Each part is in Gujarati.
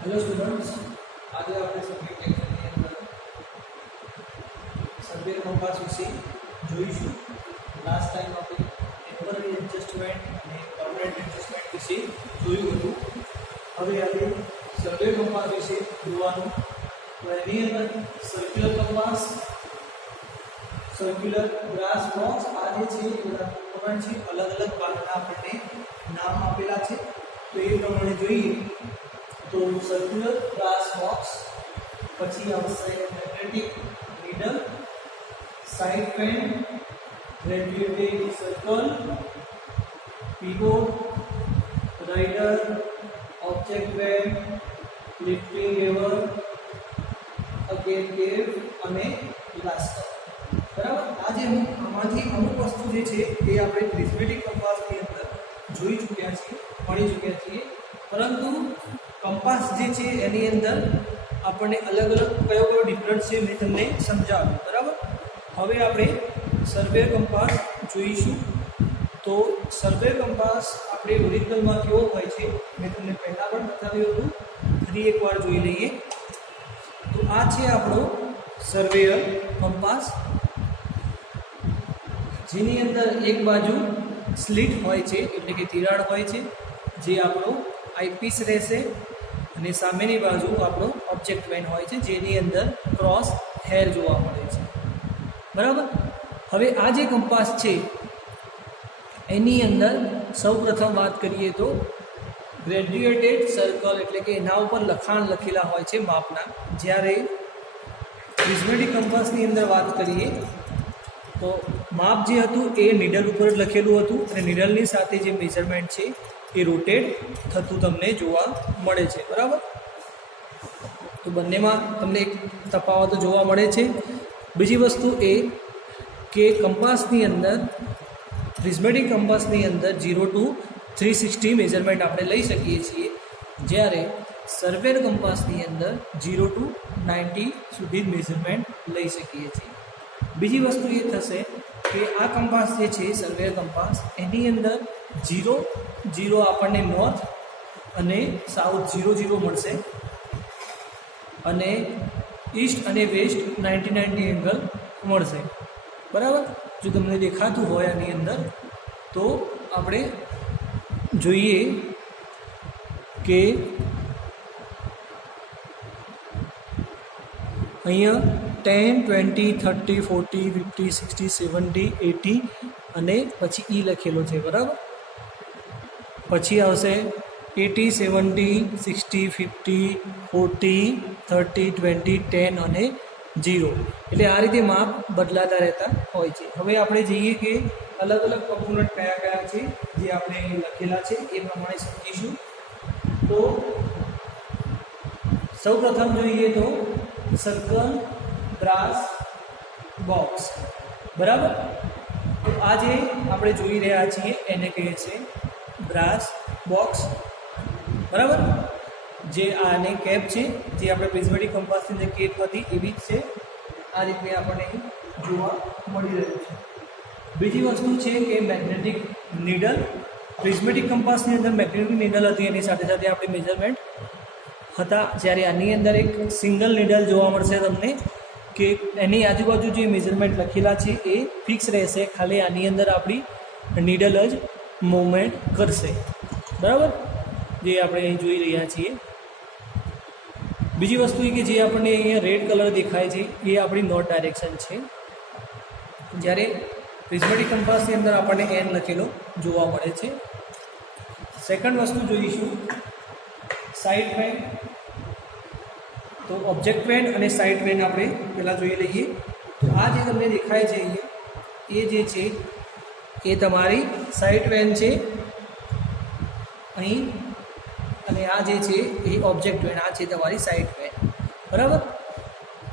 हेलो स्टूडेंट्स, आज આપણે સબ્જેક્ટ લેક્ચરની અંદર સર્વેર કંપાસ વિશે જોઈશું. લાસ્ટ ટાઈમ આપણે ટેમ્પરરી એડજસ્ટમેન્ટ અને પરમનન્ટ એડજસ્ટમેન્ટ વિશે જોયું હતું. હવે આપણે સર્વેર કંપાસ વિશે જોવાનું. તો એની અંદર circular compass, circular grass box આ જે છે એ બધા કોમ્પોનન્ટ છે. અલગ અલગ ભાગના આપણને નામ આપેલા છે. તો એ પ્રમાણે જોઈએ तो सर्कुलर ग्लास बॉक्स પછી આવશે magnetic needle, side pen, radiated circle, pivot, rider, object pen, lifting lever, again કેવ અને લાસ્ટર. બરાબર. આજે આમાંથી અમુક વસ્તુ જે છે એ આપણે પ્રિઝમેટિક કંપાસની અંદર જોઈ ચૂક્યા છીએ, ભણી ચૂક્યા છીએ. પરંતુ કંપાસ જે છે એની અંદર આપણને અલગ અલગ કયો ડિફરન્સ છે મેં તમને સમજાવ્યું. બરાબર. હવે આપણે સર્વેર કંપાસ જોઈશું. તો સર્વેર કંપાસ આપણે ઓરિજિનલમાં કેવો હોય છે મેં તમને પહેલાં પણ બતાવ્યું હતું. ફરી એકવાર જોઈ લઈએ. તો આ છે આપણો સર્વેયર કંપાસ, જેની અંદર એક બાજુ સ્લિટ હોય છે એટલે કે તિરાડ હોય છે, જે આપણો આઈપીસ રહેશે, અને સામેની બાજુ આપણો ઓબ્જેક્ટ પેન હોય છે, જેની અંદર ક્રોસ હેર જોવા મળે છે. બરાબર. હવે આ જે કંપાસ છે એની અંદર સૌપ્રથમ વાત કરીએ તો ગ્રેજ્યુએટેડ સર્કલ એટલે કે એના ઉપર લખાણ લખેલા હોય છે માપના. જ્યારે પ્રિઝમેટિક કંપાસની અંદર વાત કરીએ તો માપ જે હતું એ નીડલ ઉપર લખેલું હતું, અને નીડલની સાથે જે મેઝરમેન્ટ છે એ રોટેટ થતું તમને જોવા મળે છે. બરાબર. તો બંનેમાં તમને એક તફાવત જોવા મળે છે. બીજી વસ્તુ એ કે કંપાસની અંદર, પ્રિઝમેટિક કંપાસની અંદર 0 to 360 મેઝરમેન્ટ આપણે લઈ શકીએ છીએ, જ્યારે સર્વેર કંપાસની અંદર 0 to 90 સુધી મેઝરમેન્ટ લઈ શકીએ છીએ. બીજી વસ્તુ એ થશે કે આ કંપાસ જે છે સર્વેર કંપાસ, એની અંદર 0 આપણને નોર્થ અને સાઉથ 0 મળશે, અને ઈસ્ટ અને વેસ્ટ 90 એંગલ મળશે. બરાબર. જો તમને દેખાતું હોય આની અંદર તો આપણે જોઈએ કે અહીંયા 10, 20, 30, 40, 50, 60, 70, 80 અને પછી ઈ લખેલો છે. બરાબર. પછી આવશે 80, 70, 60, 50, 40, 30, 20, 10 અને 0. એટલે આ રીતે માપ બદલાતા રહેતા હોય છે. હવે આપણે જઈએ કે અલગ અલગ કમ્પોનન્ટ કયા કયા છે જે આપણે અહીં લખેલા છે એ પ્રમાણે સમજીશું. તો સૌપ્રથમ જોઈએ તો સર્કલ બ્રાસ બોક્સ. બરાબર. તો આ જે આપણે જોઈ રહ્યા છીએ એને કહે છે બ્રાસ બોક્સ. બરાબર. જે આને કેપ છે, જે આપણે પ્રિઝમેટિક કંપાસની અંદર કેપ હતી એવી જ છે. આ રીતે આપણને જોવા મળી રહ્યું છે. બીજી વસ્તુ છે કે મેગ્નેટિક નીડલ. પ્રિઝમેટિક કંપાસની અંદર મેગ્નેટિક નીડલ હતી, એની સાથે સાથે આપણી મેઝરમેન્ટ હતા, જ્યારે આની અંદર એક સિંગલ નીડલ જોવા મળશે તમને, કે એની આજુબાજુ જે મેઝરમેન્ટ લખેલા છે એ ફિક્સ રહેશે. ખાલી આની અંદર આપણી નીડલ જ મૂવમેન્ટ કરશે. બરાબર. જે આપણે અહીં જોઈ રહ્યા છીએ. બીજી વસ્તુ એ કે જે આપણને અહીંયા રેડ કલર દેખાય છે એ આપણી નોર્થ ડાયરેક્શન છે, જ્યારે પ્રિઝમેટિક કંપાસની અંદર આપણને એન લખેલો જોવા મળે છે. સેકન્ડ વસ્તુ જોઈશું સાઇડ પેન. તો ઓબ્જેક્ટ પેન અને સાઇડ પેન આપણે પહેલાં જોઈ લઈએ. તો આ જે તમને દેખાય છે અહીંયા, એ જે છે એ તમારી સાઇડ પેન છે અહીં, અને આ જે છે એ ઓબ્જેક્ટ પેન, આ છે તમારી સાઇડ પેન. બરાબર.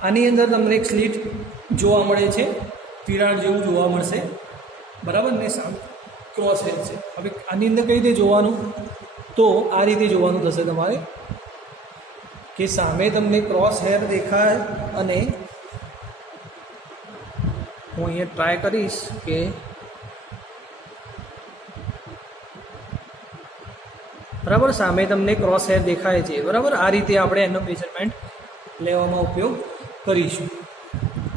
આની અંદર તમને એક સ્લિટ જોવા મળે છે, તિરાડ જેવું જોવા મળશે. બરાબર. ને સામે ક્રોસ હેર છે. હવે આની અંદર કઈ રીતે જોવાનું, તો આ રીતે જોવાનું થશે તમારે, કે સામે તમને ક્રોસ હેર દેખાય, અને હું અહીંયા ટ્રાય કરીશ કે બરાબર, સામે તમને ક્રોસ હેર દેખાય છે, બરાબર. આ રીતે આપણે એનો મેઝરમેન્ટ લેવામાં ઉપયોગ કરીશું.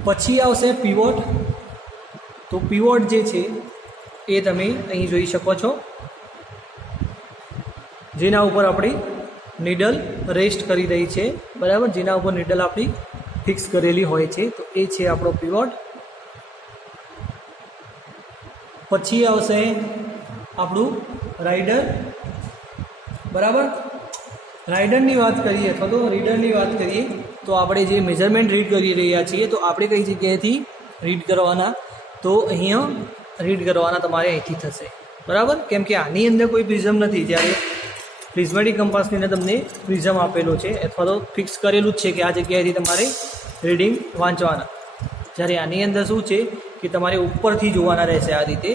પછી આવશે પીવોટ. તો પીવોટ જે છે એ તમે અહીં જોઈ શકો છો, જેના ઉપર આપણી નીડલ રેસ્ટ કરી રહી છે, બરાબર, જેના ઉપર નીડલ આપણી ફિક્સ કરેલી હોય છે. તો એ છે આપણો પીવોટ. પછી આવશે આપણું રાઇડર, બરાબર. રાઇડરની વાત કરીએ અથવા તો રીડરની વાત કરીએ તો આપણે જે મેઝરમેન્ટ રીડ કરી રહ્યા છીએ તો આપણે કઈ જગ્યાએથી રીડ કરવાના, તો અહીંયા રીડ કરવાના તમારે અહીંથી થશે, બરાબર. કેમ કે આની અંદર કોઈ પ્રિઝમ નથી. જ્યારે પ્રિઝમેટિક કંપાસની અંદર તમને પ્રિઝમ આપેલો છે અથવા તો ફિક્સ કરેલું જ છે કે આ જગ્યાએથી તમારે રીડિંગ વાંચવાના. જ્યારે આની અંદર શું છે કે તમારે ઉપરથી જોવાના રહેશે, આ રીતે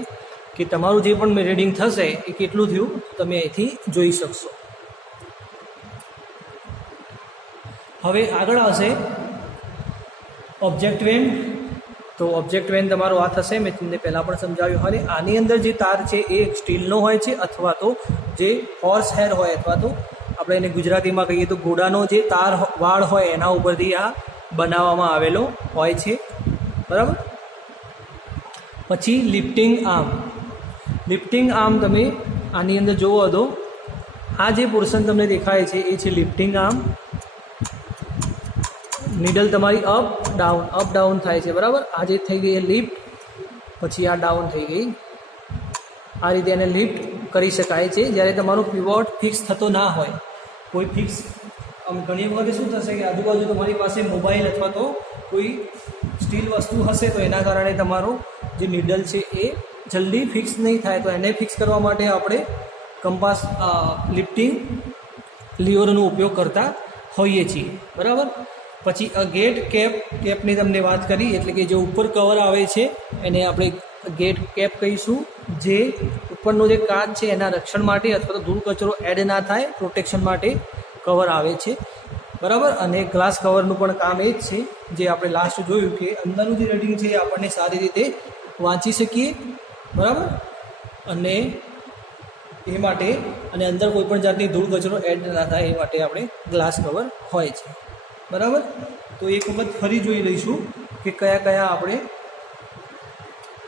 કે તમારું જે પણ રીડિંગ થશે એ કેટલું થયું તમે અહીંથી જોઈ શકશો. હવે આગળ આવશે ઓબ્જેક્ટ વેન. તો ઓબ્જેક્ટ વેન તમારો આ થશે, મેં તમને પહેલાં પણ સમજાવ્યું. અને આની અંદર જે તાર છે એ સ્ટીલનો હોય છે અથવા તો જે હોર્સ હેર હોય અથવા તો આપણે એને ગુજરાતીમાં કહીએ તો ઘોડાનો જે તાર વાળ હોય એના ઉપરથી આ બનાવવામાં આવેલો હોય છે, બરાબર. પછી લિફ્ટિંગ આર્મ. લિફ્ટિંગ આર્મ તમે આની અંદર જોવો તો આ જે પોર્શન તમને દેખાય છે એ છે લિફ્ટિંગ આર્મ. નીડલ તમારી અપ ડાઉન થાય છે, બરાબર. આ જે થઈ ગઈ લિફ્ટ, પછી આ ડાઉન થઈ ગઈ. આ રીતે એને લિફ્ટ કરી શકાય છે જ્યારે તમારો પીવોટ ફિક્સ થતો ના હોય. કોઈ ફિક્સ ઘણી વખત શું થશે કે આજુબાજુ તમારી પાસે મોબાઈલ અથવા તો કોઈ સ્ટીલ વસ્તુ હશે તો એના કારણે તમારો જે નીડલ છે એ જલ્દી ફિક્સ નહીં થાય. તો એને ફિક્સ કરવા માટે આપણે કંપાસ લિફ્ટિંગ લીવરનો ઉપયોગ કરતા હોઈએ છીએ, બરાબર. પછી કેપની તમને વાત કરી, એટલે કે જે ઉપર કવર આવે છે એને આપણે કેપ કહીશું. જે ઉપરનો જે કાચ છે એના રક્ષણ માટે અથવા તો ધૂળ કચરો એડ ના થાય પ્રોટેક્શન માટે કવર આવે છે, બરાબર. અને ગ્લાસ કવરનું પણ કામ એ જ છે, જે આપણે લાસ્ટ જોયું કે અંદરનું જે રીડિંગ છે એ આપણને સારી રીતે વાંચી શકીએ, બરાબર. અને એ માટે અને અંદર કોઈ પણ જાતની ધૂળ કચરો એડ ના થાય એ માટે આપણે ગ્લાસ કવર હોય છે, બરાબર. તો એક વખત ફરી જોઈ લઈશું કે કયા કયા આપણે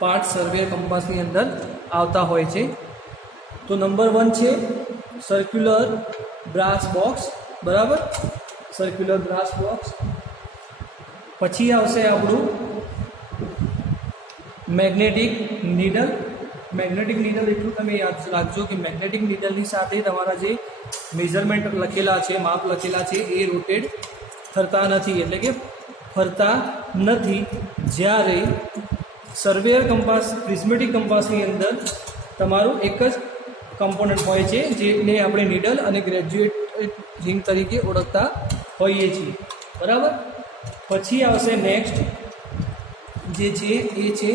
પાર્ટ સર્વે કંપાસની અંદર આવતા હોય છે. તો નંબર 1 છે સર્ક્યુલર બ્રાસ બોક્સ, બરાબર. Circular brass box. પછી આવશે આપણું મેગ્નેટિક નીડલ. મેગ્નેટિક નીડલ એટલું તમે યાદ રાખજો કે મેગ્નેટિક નીડલની સાથે તમારા જે મેઝરમેન્ટ લખેલા છે, માપ લખેલા છે એ રોટેટ થતા નથી, એટલે કે ફરતા નથી. જ્યારે સર્વેયર કંપાસ પ્રિઝમેટિક કંપાસની અંદર તમારું એક જ કમ્પોનન્ટ હોય છે, જેને આપણે નીડલ અને ગ્રેજ્યુએટ રિંગ તરીકે ઓળખતા હોઈએ છીએ, બરાબર. પછી આવશે નેક્સ્ટ જે છે એ છે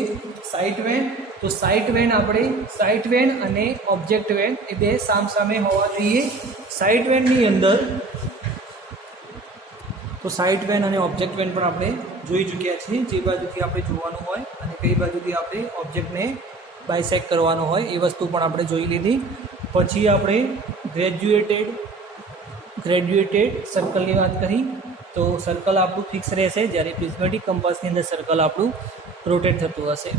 સાઇટ વેન. તો સાઇટ વેન આપણે સાઇટ વેન અને ઓબ્જેક્ટ વેન એ બે સામસામે હોવા જોઈએ. સાઇટ વેનની અંદર તો સાઇટ વેન અને ઓબ્જેક્ટ વેન પણ આપણે જોઈ ચૂક્યા છીએ, જે બાજુથી આપણે જોવાનું હોય અને કઈ બાજુથી આપણે ઓબ્જેક્ટને બાયસેક્ટ કરવાનો હોય એ વસ્તુ પણ આપણે જોઈ લીધી. પછી આપણે ગ્રેજ્યુએટેડ સર્કલની વાત કરી. તો સર્કલ આપણું ફિક્સ રહેશે, જ્યારે પ્રિઝમેટિક કંપાસની અંદર સર્કલ આપણું રોટેટ થતું હશે.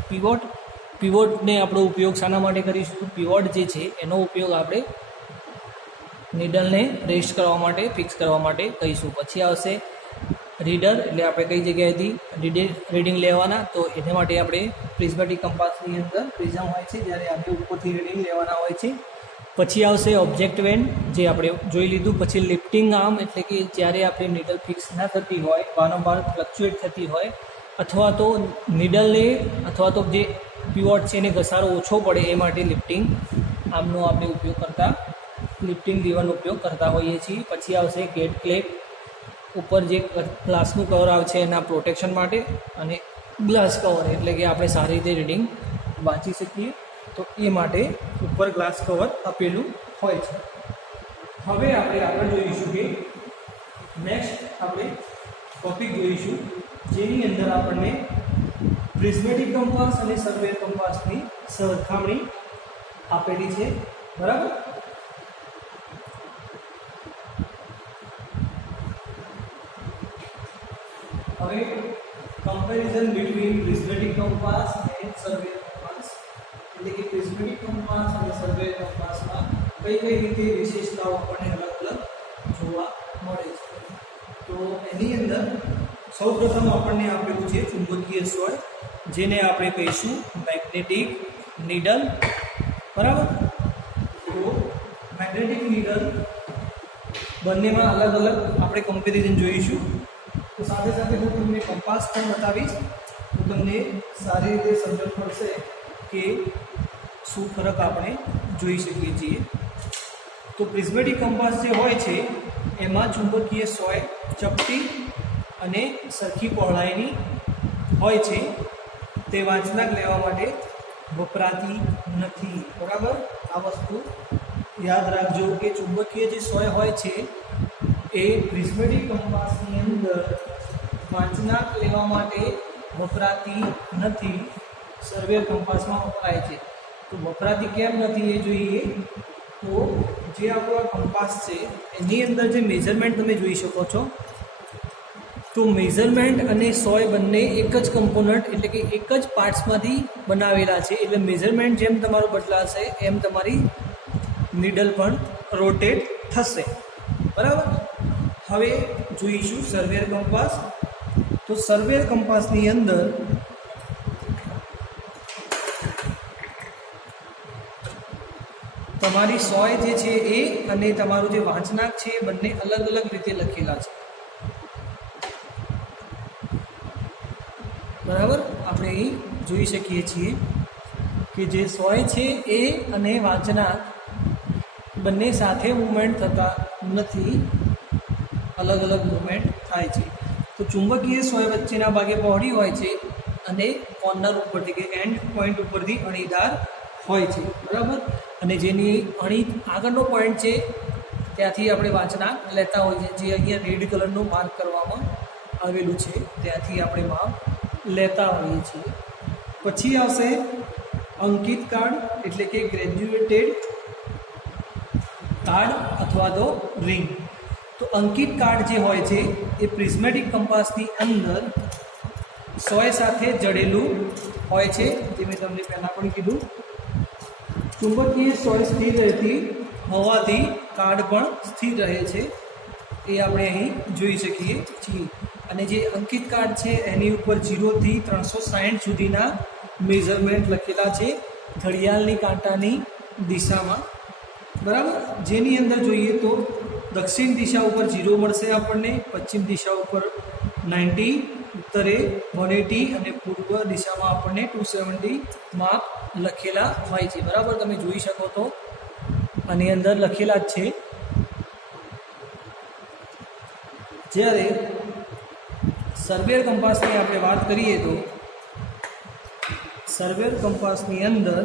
પીવોટને આપણો ઉપયોગ શાના માટે કરીશું? પીવોટ જે છે એનો ઉપયોગ આપણે નીડલને રેસ્ટ કરવા માટે, ફિક્સ કરવા માટે કહીશું. પછી આવશે રીડર, એટલે આપણે કઈ જગ્યાએથી રીડિંગ લેવાના, તો એના માટે આપણે પ્રિઝમેટિક કંપાસની અંદર પ્રિઝમ હોય છે, જ્યારે આપણે ઉપરથી રીડિંગ લેવાના હોય છે. પછી આવશે ઓબ્જેક્ટ વેન, જે આપણે જોઈ લીધું. પછી લિફ્ટિંગ આર્મ, એટલે કે જ્યારે આપણે નીડલ ફિક્સ ના થતી હોય, વારંવાર ફ્લક્ચ્યુએટ થતી હોય, અથવા તો નીડલને અથવા તો જે પીવોટ છે એને ઘસારો ઓછો પડે એ માટે લિફ્ટિંગ આર્મનો આપણે ઉપયોગ કરતા, લિફ્ટિંગ લીવરનો ઉપયોગ કરતા હોઈએ છીએ. પછી આવશે ગેટ ક્લેપ, ઉપર જે ગ્લાસનું કવર આવે છે એના પ્રોટેક્શન માટે, અને ગ્લાસ કવર એટલે કે આપણે સારી રીતે રીડિંગ વાંચી શકીએ તો એ માટે ઉપર ગ્લાસ કવર આપેલું હોય છે. હવે આપણે આગળ જોઈશું કે નેક્સ્ટ આપણે ટોપિક જોઈશું, જેની અંદર આપણને પ્રિઝમેટિક કંપાસ અને સર્વેયર કંપાસની સરખામણી આપેલી છે, બરાબર. હવે comparison between prismatic compass and surveyor compass, એટલે કે પ્રિઝમેટિક કંપાસ અને સર્વેયર કંપાસમાં કઈ કઈ રીતે વિશેષતાઓ આપણને અલગ અલગ જોવા મળે છે. તો એની અંદર સૌપ્રથમ આપણને આપેલું છે ચુંબકીય સોય, જેને આપણે કહીશું મેગ્નેટિક નીડલ. બરાબર. તો મેગ્નેટિક નીડલ બંનેમાં અલગ અલગ આપણે કમ્પેરિઝન જોઈશું. તો સાથે સાથે હું તમને કંપાસ પણ બતાવીશ, તો તમને સારી રીતે સમજણ પડશે કે શું ફરક આપણે જોઈ શકીએ છીએ. તો પ્રિઝમેટિક કંપાસ જે હોય છે એમાં ચુંબકીય સોય ચપટી અને સરખી પહોળાઈની હોય છે. તે વાંચનાક લેવા માટે વપરાતી નથી. બરાબર. આ વસ્તુ યાદ રાખજો કે ચુંબકીય જે સોય હોય છે એ પ્રિઝમેટિક કંપાસની અંદર વાંચનાક લેવા માટે વપરાતી નથી, સર્વેયર કંપાસમાં વપરાય છે. તો વપરાતી કેમ નથી એ જોઈએ. તો જે આપણો કંપાસ છે એની અંદર જે મેઝરમેન્ટ તમે જોઈ શકો છો, તો મેઝરમેન્ટ અને સોય બંને એક જ કમ્પોનન્ટ એટલે કે એક જ પાર્ટ્સમાંથી બનાવેલા છે. એટલે મેઝરમેન્ટ જેમ તમારું બદલાશે એમ તમારી નીડલ પણ રોટેટ થશે. બરાબર. હવે જોઈશું સર્વેયર કંપાસ. તો સર્વેયર કંપાસની અંદર તમારી સોય જે છે એ અને તમારું જે વાંચનાક છે એ બંને અલગ અલગ રીતે લખેલા છે. બરાબર. આપણે અહીં જોઈ શકીએ છીએ કે જે સોય છે એ અને વાંચનાક બંને સાથે મૂવમેન્ટ થતા નથી, અલગ અલગ મૂવમેન્ટ થાય છે. તો ચુંબકીય સોય વચ્ચેના ભાગે પહોળી હોય છે અને કોર્નર ઉપરથી કે એન્ડ પોઈન્ટ ઉપરથી અણીદાર હોય છે. બરાબર. અને જેની અણી આગળનો પોઈન્ટ છે ત્યાંથી આપણે વાંચનાક લેતા હોઈએ છીએ, જે અહીંયા રેડ કલરનું માર્ક કરવામાં આવેલું છે ત્યાંથી આપણે માપ લેતા હોઈએ છીએ. પછી આવશે અંકિત કાર્ડ એટલે કે ગ્રેજ્યુએટેડ કાર્ડ અથવા તો રિંગ. તો અંકિત કાર્ડ જે હોય છે એ પ્રિઝમેટિક કંપાસની અંદર સોય સાથે જડેલું હોય છે, જે મેં તમને પહેલાં પણ કીધું. ચુંબકીય સોય સ્થિર રહેતી હોવાથી કાર્ડ પણ સ્થિર રહે છે, એ આપણે અહીં જોઈ શકીએ છીએ. અને જે અંકિત કાર્ડ છે એની ઉપર 0 થી 360 સુધીના મેઝરમેન્ટ લખેલા છે ઘડિયાળની કાંટાની દિશામાં. બરાબર. જેની અંદર જોઈએ તો દક્ષિણ દિશા ઉપર 0 મળશે આપણને, પશ્ચિમ દિશા ઉપર 90, ઉત્તરે 180 અને પૂર્વ દિશામાં આપણને 270 માપ લખેલા હોય છે. બરાબર. તમે જોઈ શકો તો આની અંદર લખેલા જ છે. જ્યારે સર્વેયર કંપાસની આપણે વાત કરીએ તો સર્વેયર કંપાસની અંદર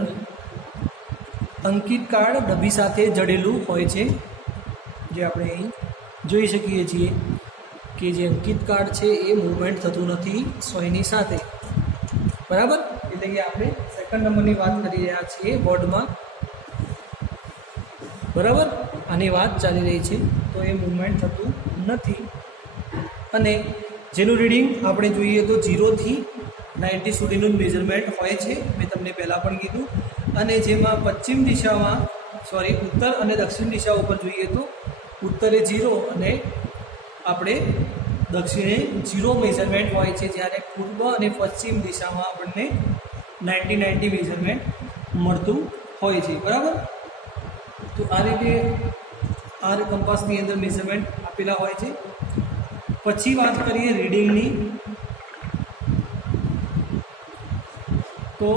અંકિત કાર્ડ ડબ્બી સાથે જડેલું હોય છે, જે આપણે અહીં જોઈ શકીએ છીએ કે જે અંકિત કાર્ડ છે એ મૂવમેન્ટ થતું નથી સોયની સાથે. બરાબર. એટલે કે આપણે સેકન્ડ નંબરની વાત કરી રહ્યા છીએ બોર્ડમાં. બરાબર. આની વાત ચાલી રહી છે, તો એ મૂવમેન્ટ થતું નથી. અને જેનું રીડિંગ આપણે જોઈએ તો 0 થી 90 સુધીનું મેઝરમેન્ટ હોય છે, મેં તમને પહેલાં પણ કીધું. અને જેમાં પશ્ચિમ દિશામાં ઉત્તર અને દક્ષિણ દિશા ઉપર જોઈએ તો ઉત્તરે 0 અને આપણે દક્ષિણે 0 મેઝરમેન્ટ હોય છે, જ્યારે પૂર્વ અને પશ્ચિમ દિશામાં આપણને 90 મેઝરમેન્ટ મળતું હોય છે. બરાબર. તો આ રીતે આ કંપાસની અંદર મેઝરમેન્ટ આપેલા હોય છે. પછી વાત કરીએ રીડિંગની. તો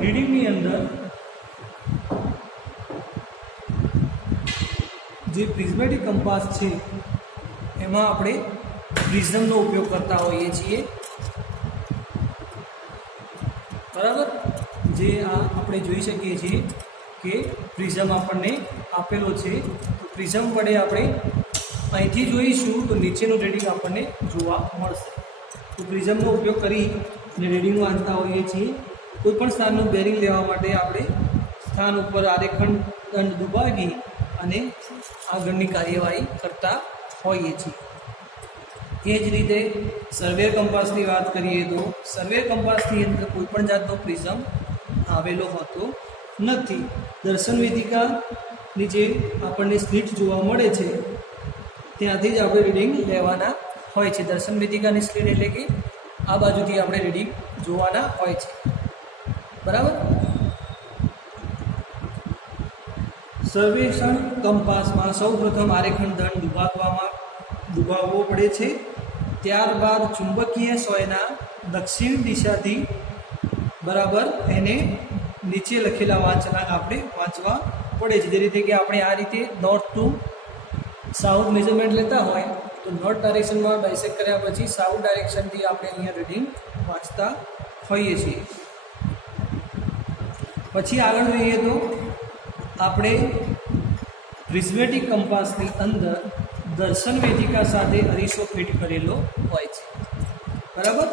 રીડિંગની અંદર જે પ્રિઝમેટિક કંપાસ છે એમાં આપણે પ્રિઝમનો ઉપયોગ કરતા હોઈએ છીએ. બરાબર. જે આ આપણે જોઈ શકીએ છીએ કે પ્રિઝમ આપણને આપેલો છે. તો પ્રિઝમ વડે આપણે અહીંથી જોઈશું તો નીચેનું રીડિંગ આપણને જોવા મળશે. તો પ્રિઝમનો ઉપયોગ કરી અને રીડિંગ વાંચતા હોઈએ છીએ. કોઈ પણ સ્થાનનું બેરિંગ લેવા માટે આપણે સ્થાન ઉપર આરેખંડ દંડ દબાવી અને આગળની કાર્યવાહી કરતા હોઈએ છીએ. એ જ રીતે સર્વેર કંપાસની વાત કરીએ તો સર્વેર કંપાસની અંદર કોઈ પણ જાતનો પ્રિઝમ આવેલો હોતો નથી. દર્શન વેદિકાની જે આપણને સ્લિટ જોવા મળે છે ત્યાંથી જ આપણે રીડિંગ લેવાના હોય છે. દર્શન વેદિકાની સ્લિટ એટલે કે આ બાજુથી આપણે રીડિંગ જોવાના હોય છે. બરાબર. સર્વેક્ષણ કંપાસમાં સૌપ્રથમ આરેખન દંડ દુભાવવો પડે છે. ત્યારબાદ ચુંબકીય સોયના દક્ષિણ દિશાથી બરાબર એને નીચે લખેલા વાંચના આપણે વાંચવા પડે છે. જે રીતે કે આપણે આ રીતે નોર્થ ટુ સાઉથ મેઝરમેન્ટ લેતા હોય તો નોર્થ ડાયરેક્શનમાં બાયસેક્ટ કર્યા પછી સાઉથ ડાયરેક્શનથી આપણે અહીંયા રીડિંગ વાંચતા હોઈએ છીએ. પછી આગળ જોઈએ તો આપણે પ્રિઝમેટિક કંપાસની અંદર દર્શન વેદિકા સાથે અરીસો ફિટ કરેલો હોય છે. બરાબર.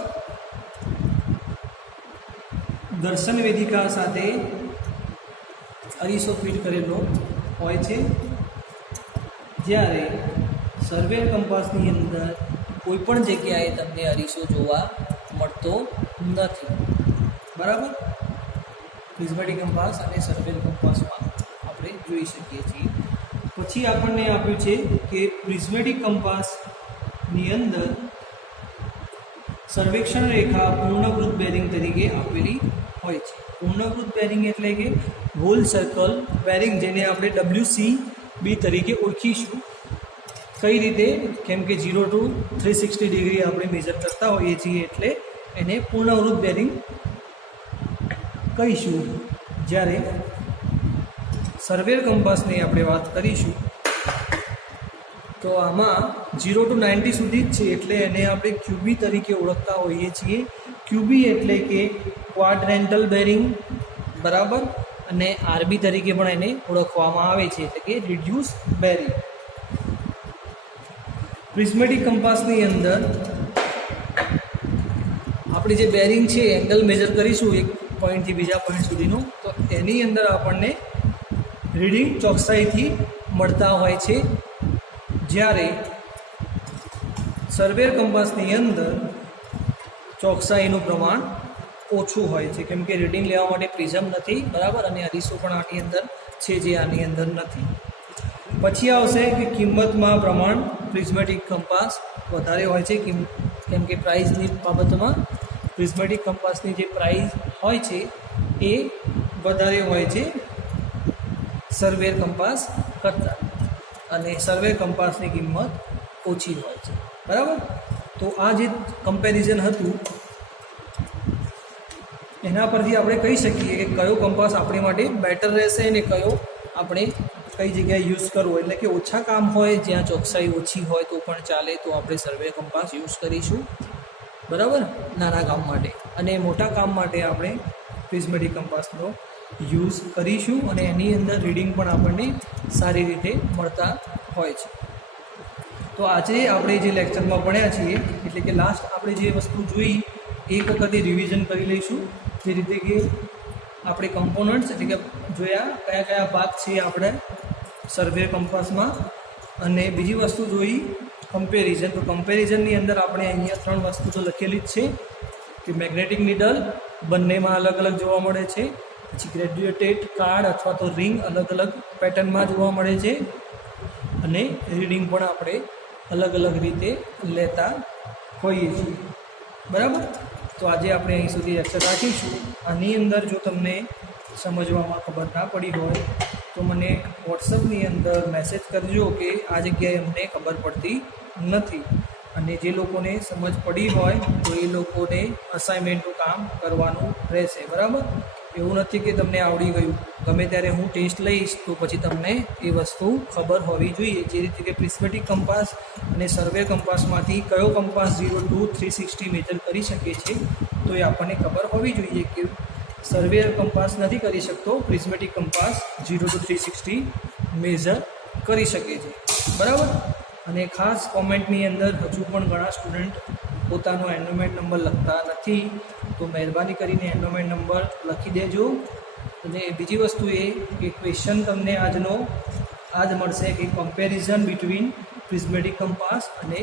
દર્શન વેદિકા સાથે અરીસો ફિટ કરેલો હોય છે. જ્યારે સર્વેર કંપાસની અંદર કોઈ પણ જગ્યાએ તમને અરીસો જોવા મળતો નથી. બરાબર. પ્રિઝમેટિક કંપાસ અને સર્વેર કંપાસમાં આપણે જોઈ શકીએ છીએ. પછી આપણને આપ્યું છે કે પ્રિઝમેટિક કંપાસની અંદર સર્વેક્ષણ રેખા પૂર્ણવૃત્ત બેરિંગ તરીકે આપેલી હોય છે. પૂર્ણવૃત્ત બેરિંગ એટલે કે હોલ સર્કલ બેરિંગ, જેને આપણે WCB તરીકે ઓળખીશું. કઈ રીતે? કેમ કે 0 to 360 ડિગ્રી આપણે મેજર કરતા હોઈએ છીએ એટલે એને પૂર્ણવૃત્ત બેરિંગ કહીશું. જ્યારે સર્વેર કંપાસની આપણે વાત કરીશું તો આમાં 0 to 90 સુધી જ છે એટલે એને આપણે QB તરીકે ઓળખતા હોઈએ છીએ. QB એટલે કે ક્વાડ્રેન્ટલ બેરિંગ. બરાબર. અને RB તરીકે પણ એને ઓળખવામાં આવે છે એટલે કે રિડ્યુસ બેરિંગ. પ્રિઝમેટિક કંપાસની અંદર આપણે જે બેરિંગ છે એંગલ મેજર કરીશું એક પોઈન્ટથી બીજા પોઈન્ટ સુધીનું, તો એની અંદર આપણને રીડિંગ ચોકસાઈથી મળતા હોય છે. જ્યારે સર્વેર કંપાસની અંદર ચોકસાઈનું પ્રમાણ ઓછું હોય છે કેમ કે રીડિંગ લેવા માટે પ્રિઝમ નથી. બરાબર. અને અરીસો પણ આની અંદર છે જે આની અંદર નથી. પછી આવશે કે કિંમતમાં પ્રમાણ પ્રિઝમેટિક કંપાસ વધારે હોય છે કેમ કે પ્રાઇઝની બાબતમાં પ્રિઝમેટિક કંપાસની જે પ્રાઇઝ હોય છે એ વધારે હોય છે સર્વેર કંપાસ કરતાં, અને સર્વેર કંપાસની કિંમત ઓછી હોય છે. બરાબર. તો આ જે કમ્પેરિઝન હતું એના પરથી આપણે કહી શકીએ કે કયો કંપાસ આપણી માટે બેટર રહેશે અને કયો આપણે કઈ જગ્યાએ યુઝ કરવો. એટલે કે ઓછા કામ હોય જ્યાં ચોકસાઈ ઓછી હોય તો પણ ચાલે તો આપણે સર્વે કંપાસ યુઝ કરીશું. બરાબર. નાના કામ માટે. અને મોટા કામ માટે આપણે પ્રિઝમેટિક કંપાસનો યુઝ કરીશું અને એની અંદર રીડિંગ પણ આપણને સારી રીતે મળતા હોય છે. તો આજે આપણે જે લેક્ચરમાં ભણ્યા છીએ એટલે કે લાસ્ટ આપણે જે વસ્તુ જોઈ એક વખતે રિવિઝન કરી લઈશું. જે રીતે કે આપણે કમ્પોનન્ટ્સ એટલે કે જોયા કયા કયા ભાગ છે આપણે સર્વે કંપાસમાં, અને બીજી વસ્તુ જોઈ કમ્પેરિઝન. તો કમ્પેરિઝનની અંદર આપણે અહીંયા 3 વસ્તુ તો લખેલી જ છે કે મેગ્નેટિક નીડલ બંનેમાં અલગ અલગ જોવા મળે છે. પછી ગ્રેજ્યુએટેડ કાર્ડ અથવા તો રિંગ અલગ અલગ પેટર્નમાં જોવા મળે છે, અને રીડિંગ પણ આપણે અલગ અલગ રીતે લેતા હોઈએ છીએ. બરાબર. તો આજે આપણે અહીં સુધી લેક્ચર રાખીશું. આની અંદર જો તમને સમજવામાં ખબર ના પડી હોય તો મને વોટ્સઅપની અંદર મેસેજ કરજો કે આ જગ્યાએ અમને ખબર પડતી નથી. અને જે લોકોને સમજ પડી હોય તો એ લોકોને અસાઇનમેન્ટનું કામ કરવાનું રહેશે. બરાબર. એવું નથી કે તમને આવડી ગયું, ગમે ત્યારે હું ટેસ્ટ લઈશ તો પછી તમને એ વસ્તુ ખબર હોવી જોઈએ. જે રીતે કે પ્રિઝમેટિક કંપાસ અને સર્વે કંપાસમાંથી કયો કંપાસ 0 to 360 મેજર કરી શકે છે તો એ આપણને ખબર હોવી જોઈએ કે સર્વે કંપાસ નથી કરી શકતો, પ્રિઝમેટિક કંપાસ 0 to 360 મેજર કરી શકે છે. બરાબર. અને ખાસ કોમેન્ટની અંદર હજુ પણ ઘણા સ્ટુડન્ટ પોતાનો એન્ડોમેન્ટ નંબર લખતા નથી, તો મહેરબાની કરીને એન્ડોમેન્ટ નંબર લખી દેજો. અને બીજી વસ્તુ એ કે ક્વેશ્ચન તમને આજ મળશે કે કમ્પેરિઝન બિટવીન પ્રિઝમેટિક કંપાસ અને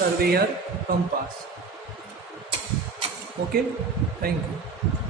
surveyor compass. Okay, thank you.